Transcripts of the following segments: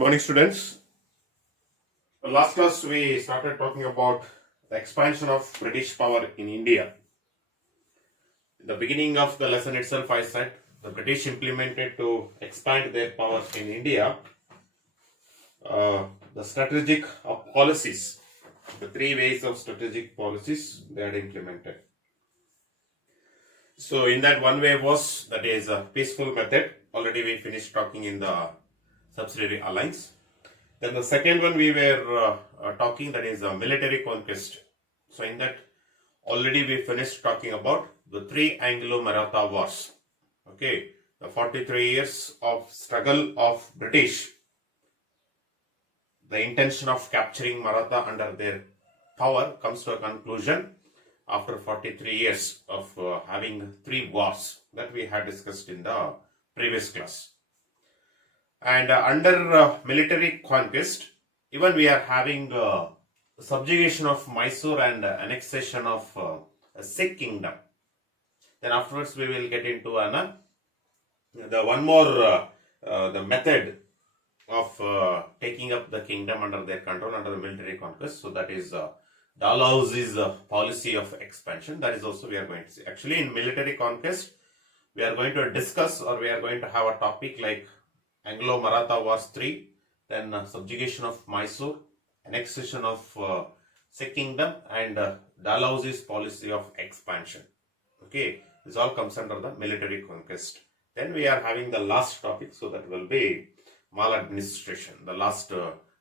morning, students. Last class we started talking about the expansion of British power in India. In the beginning of the lesson itself, I said the British implemented to expand their powers in India the strategic policies, the three ways of strategic policies they had implemented. So in that one way was, that is a peaceful method. Already we finished talking in the subsidiary alliance. Then the second one we were talking, that is military conquest. So in that already we finished talking about the three Anglo-Maratha wars. Okay, the 43 years of struggle of British, the intention of capturing Maratha under their power comes to a conclusion after 43 years of having three wars that we had discussed in the previous class. And under military conquest, even we are having subjugation of Mysore and annexation of a Sikh kingdom. Then afterwards we will get into the one more the method of taking up the kingdom under their control under the military conquest. So that is Dalhousie's policy of expansion. That is also we are going to see. Actually, in military conquest, we are going to discuss, or we are going to have a topic like Anglo-Maratha Wars 3, then subjugation of Mysore, annexation of Sikh kingdom, and Dalhousie's policy of expansion. Okay, this all comes under the military conquest. Then we are having the last topic, so that will be maladministration, the last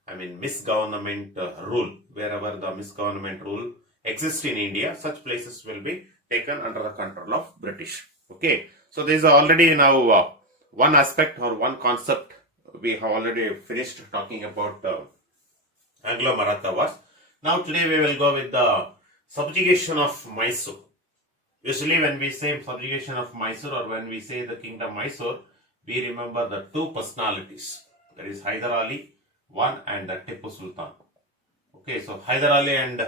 misgovernment rule. Wherever the misgovernment rule exists in India, such places will be taken under the control of British. Okay, so this is already now one aspect or one concept. We have already finished talking about Anglo-Maratha wars. Now today we will go with the subjugation of Mysore. Usually when we say subjugation of Mysore, or when we say the kingdom Mysore, we remember the two personalities. That is Hyder Ali, one, and the Tipu Sultan. Okay, so Hyder Ali and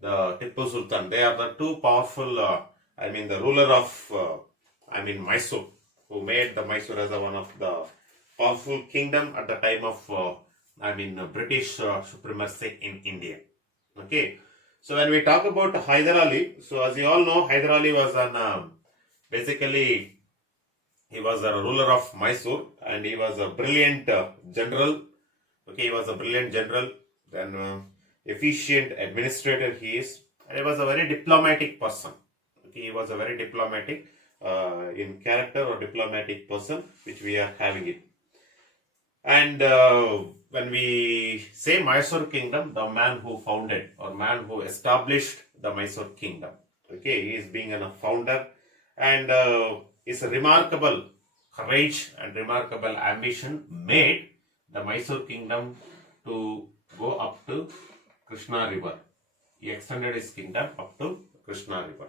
the Tipu Sultan, they are the two powerful, the ruler of Mysore, who made the Mysore as one of the powerful kingdom at the time of British supremacy in India. Okay, so when we talk about Hyder Ali, so as you all know, Hyder Ali was basically he was a ruler of Mysore, and he was a brilliant general. Okay, he was a brilliant general, then efficient administrator he is, and he was a very diplomatic person. Okay, he was a very diplomatic in character or diplomatic person, which we are having it. And when we say Mysore kingdom, the man who founded or man who established the Mysore kingdom, okay, he is being a founder, and his remarkable courage and remarkable ambition made the Mysore kingdom to go up to Krishna river. He extended his kingdom up to Krishna river.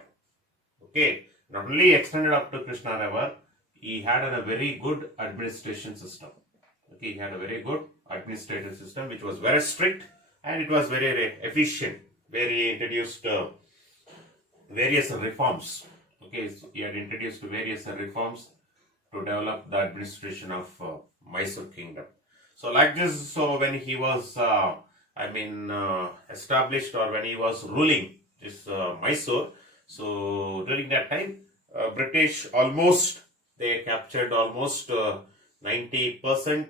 Okay, not only extended up to Krishna river, he had a very good administration system. Okay, he had a very good administrative system which was very strict, and it was very efficient, where he introduced various reforms. Okay, so he had introduced various reforms to develop the administration of Mysore kingdom. So like this, so when he was established, or when he was ruling this Mysore, so during that time British almost, they captured almost 90%.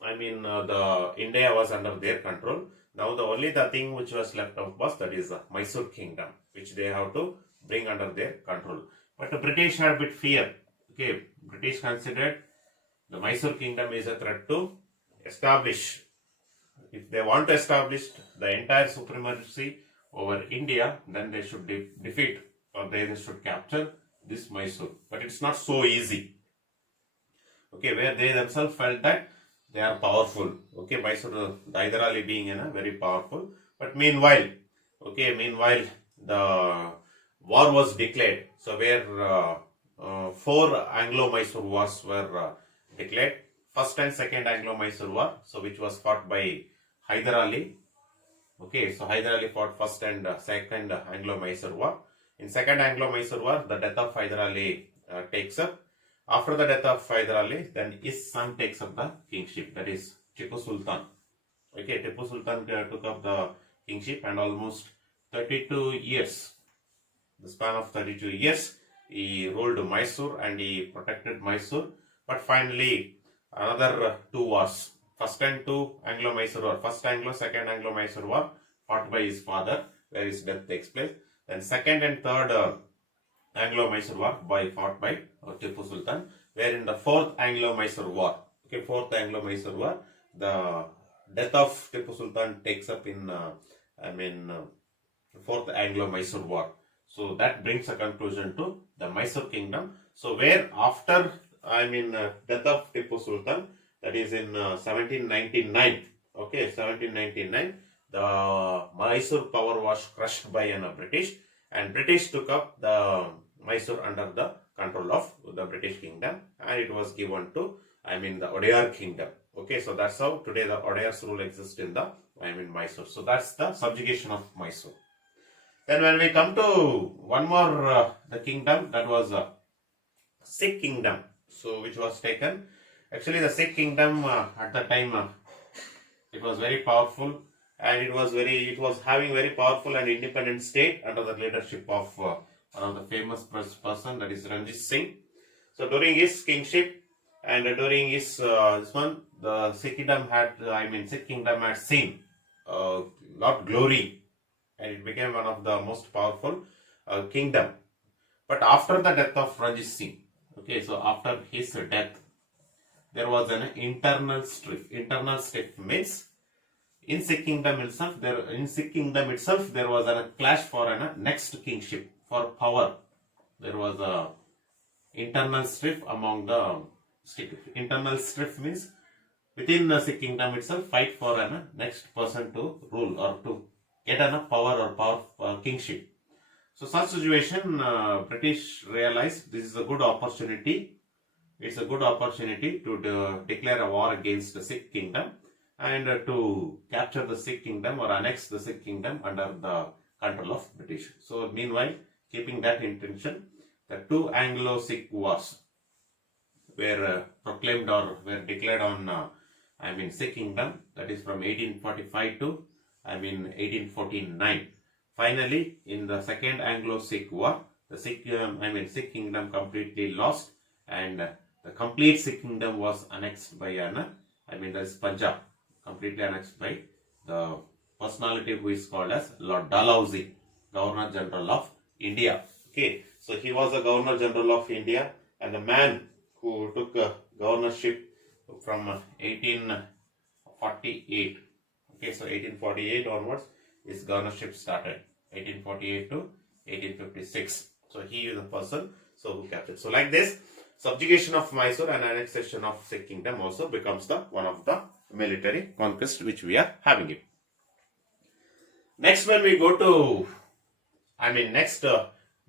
The India was under their control. Now the thing which was left out was, that is the Mysore kingdom, which they have to bring under their control. But the British had a bit fear. Okay, British considered the Mysore kingdom is a threat to establish. If they want to establish the entire supremacy over India, then they should defeat, or they should capture this Mysore. But it's not so easy. Okay, where they themselves felt that they are powerful. Okay, Mysore, Hyder Ali being very powerful. But meanwhile, the war was declared. So where 4 Anglo-Mysore wars were declared. First and second Anglo-Mysore war, so which was fought by Hyder Ali. Okay, so Hyder Ali fought first and second Anglo-Mysore war. In second Anglo-Mysore war, the death of Hyder Ali takes up. After the death of Hyder Ali, then his son takes up the kingship, that is Tipu Sultan. Okay, Tipu Sultan took up the kingship, and almost 32 years, the span of 32 years, he ruled Mysore and he protected Mysore. But finally, another two wars. First and two Anglo-Mysore War. First Anglo, second Anglo-Mysore War, fought by his father, where his death takes place. Then second and third Anglo-Mysore War fought by Tipu Sultan, where in the fourth Anglo-Mysore War, okay, fourth Anglo-Mysore War, the death of Tipu Sultan takes up in, fourth Anglo-Mysore War. So that brings a conclusion to the Mysore kingdom. So where after, death of Tipu Sultan, that is in 1799, okay, 1799, the Mysore power was crushed by British, and British took up the Mysore under the control of the British kingdom, and it was given to, the Odear kingdom. Okay, so that's how today the Odear's rule exists in the, Mysore. So that's the subjugation of Mysore. Then when we come to one more, the kingdom, that was Sikh kingdom. So which was taken. Actually, the Sikh kingdom at that time, it was very powerful, and it was having very powerful and independent state under the leadership of one of the famous person, that is Ranjit Singh. So during his kingship and during his the Sikh kingdom had seen lot glory, and it became one of the most powerful kingdom. But after the death of Ranjit Singh, okay, so after his death, there was an internal strife. Internal strife means in Sikh kingdom itself, there was a clash for a next kingship, for power. There was a internal strife among the Sikh. Internal strife means within the Sikh kingdom itself, fight for a next person to rule or to get enough power or kingship. So such situation, British realized this is a good opportunity. It's a good opportunity to declare a war against the Sikh kingdom and to capture the Sikh kingdom or annex the Sikh kingdom under the control of British. So meanwhile, keeping that intention, the two Anglo-Sikh wars were proclaimed or were declared on Sikh kingdom, that is from 1845 to 1849. Finally, in the second Anglo-Sikh war, the Sikh kingdom completely lost, and the complete Sikh kingdom was annexed by that is Punjab, completely annexed by the personality who is called as Lord Dalhousie, Governor General of India. Okay, so he was the Governor General of India, and the man who took governorship from 1848. Okay, so 1848 onwards, his governorship started. 1848 to 1856. So he is the person who captured. So like this, subjugation of Mysore and annexation of Sikh kingdom also becomes one of the military conquest which we are having it. Next, when we go to,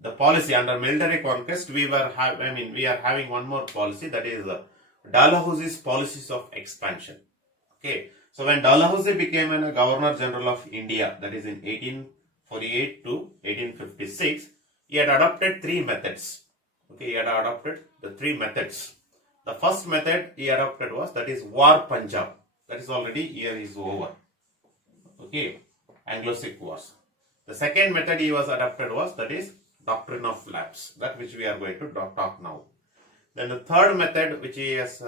the policy under military conquest, we are having one more policy, that is Dalhousie's policies of expansion. Okay, so when Dalhousie became a Governor General of India, that is in 1848 to 1856, he had adopted three methods. Okay, he had adopted the three methods. The first method he adopted was, that is War Punjab. That is already year is over. Okay, Anglo-Sikh wars. The second method he was adopted was, that is Doctrine of Lapse, that which we are going to talk now. Then the third method which he has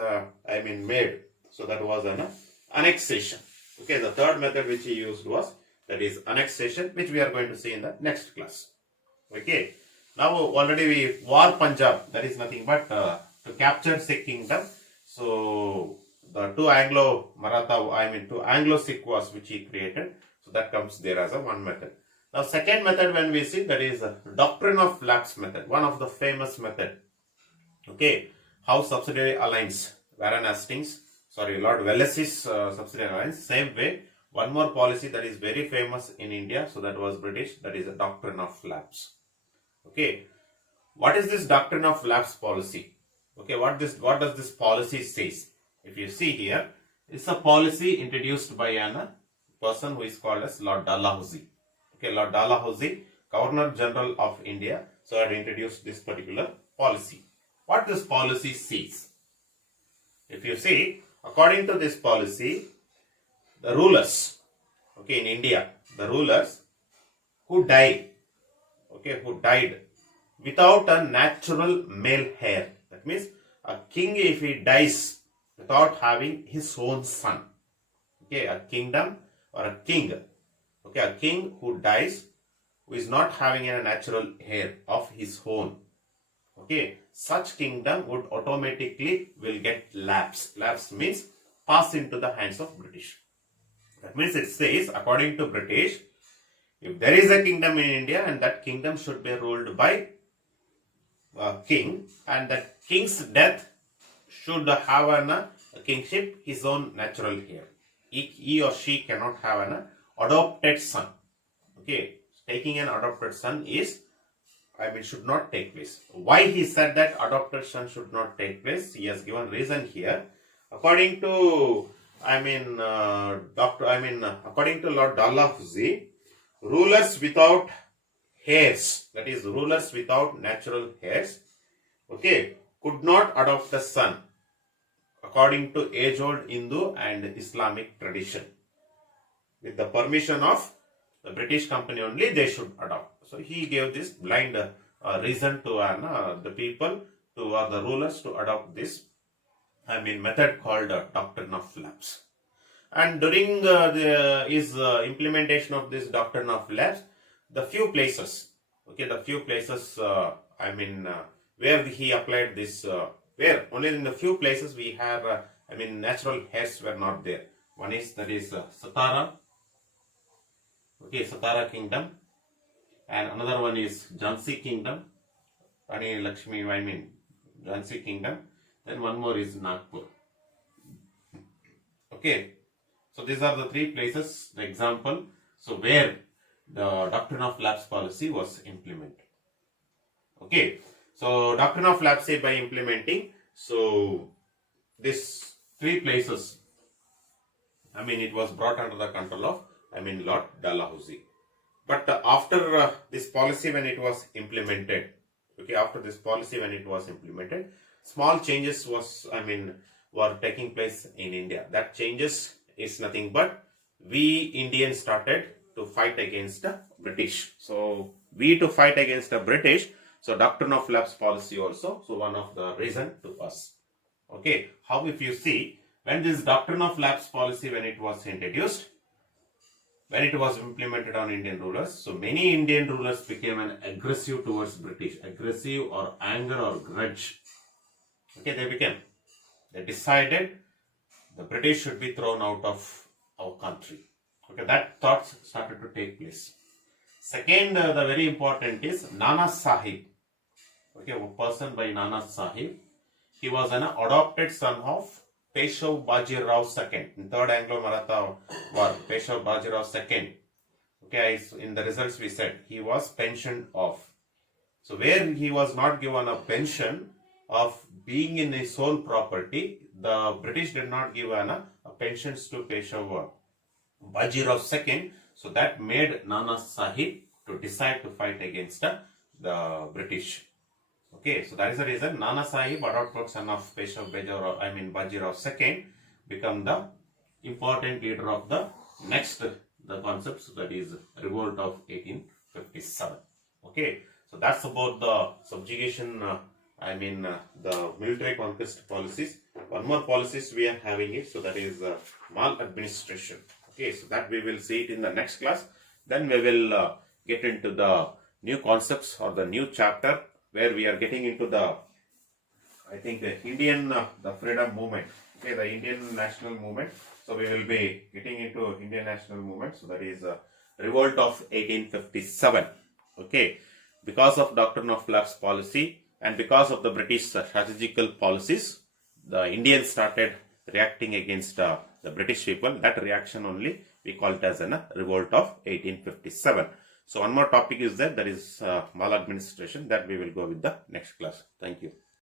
made, so that was an annexation. Okay, the third method which he used was, that is annexation, which we are going to see in the next class. Okay, now already War Punjab, that is nothing but to capture Sikh kingdom. So the two Anglo-Sikh wars which he created, so that comes there as a one method. Now second method when we see, that is Doctrine of Lapse method, one of the famous method. Okay, House Subsidiary Alliance, Lord Wellesley's subsidiary alliance. Same way, one more policy that is very famous in India, so that was British, that is a Doctrine of Lapse. Okay, what is this Doctrine of Lapse policy? Okay, what does this policy says? If you see here, it's a policy introduced by a person who is called as Lord Dalhousie. Okay, Lord Dalhousie, Governor General of India, so had introduced this particular policy. What this policy says? If you see, according to this policy, the rulers, okay, in India, the rulers who died, okay, who died without a natural male heir. That means a king, if he dies without having his own son, okay, a kingdom or a king, okay, a king who dies who is not having a natural heir of his own, okay, such kingdom would automatically will get lapse. Lapse means pass into the hands of British. That means it says, according to British, if there is a kingdom in India and that kingdom should be ruled by a king, and that king's death should have a kingship his own natural heir. He or she cannot have an adopted son. Okay, taking an adopted son is, should not take place. Why he said that adopted son should not take place? He has given reason here. According to, according to Lord Dalhousie, rulers without heirs, that is, rulers without natural heirs, okay, could not adopt a son according to age-old Hindu and Islamic tradition. With the permission of the British company only, they should adopt. So he gave this blind reason to the people, to the rulers, to adopt this method called doctrine of lapse. And during his implementation of this doctrine of lapse, the few places, okay, the few places, where he applied this, where only in the few places we have, natural heirs were not there. One is, that is Satara, okay, Satara kingdom, and another one is Jhansi kingdom, Rani Lakshmi, Jhansi kingdom, then one more is Nagpur. Okay, so these are the three places, the example, so where the doctrine of lapse policy was implemented. Okay, so doctrine of lapse by implementing, so these three places, it was brought under the control of, Lord Dalhousie. But after this policy when it was implemented, okay, after this policy when it was implemented, small changes was, were taking place in India. That changes is nothing but we Indians started to fight against the British. So we to fight against the British, so doctrine of lapse policy also, so one of the reason to us. Okay, how if you see, when this doctrine of lapse policy when it was introduced, when it was implemented on Indian rulers, so many Indian rulers became an aggressive towards British, aggressive or anger or grudge. Okay, they decided the British should be thrown out of our country. Okay, that thoughts started to take place. Second, the very important is Nana Sahib. Okay, a person by Nana Sahib. He was an adopted son of Peshav Bajirao II in Third Anglo-Maratha War. Peshav Bajirao II. Okay, in the results we said he was pensioned off. So where he was not given a pension of being in his own property, the British did not give a pensions to Peshav Bajirao II. So that made Nana Sahib to decide to fight against the British. Okay, so that is the reason Nana Sahib, adopted son of Peshav Bajirao II, become the important leader of the next the concepts, that is Revolt of 1857. Okay, so that's about the subjugation. The military conquest policies. One more policies we are having it, so that is maladministration. Okay, so that we will see it in the next class. Then we will get into the new concepts or the new chapter where we are getting into the, Indian, the freedom movement. Okay, the Indian national movement. So we will be getting into Indian national movement. So that is Revolt of 1857. Okay, because of doctrine of lapse policy and because of the British strategical policies, the Indians started reacting against the British people. That reaction only we call it as a Revolt of 1857. So one more topic is that is maladministration, that we will go with the next class. Thank you.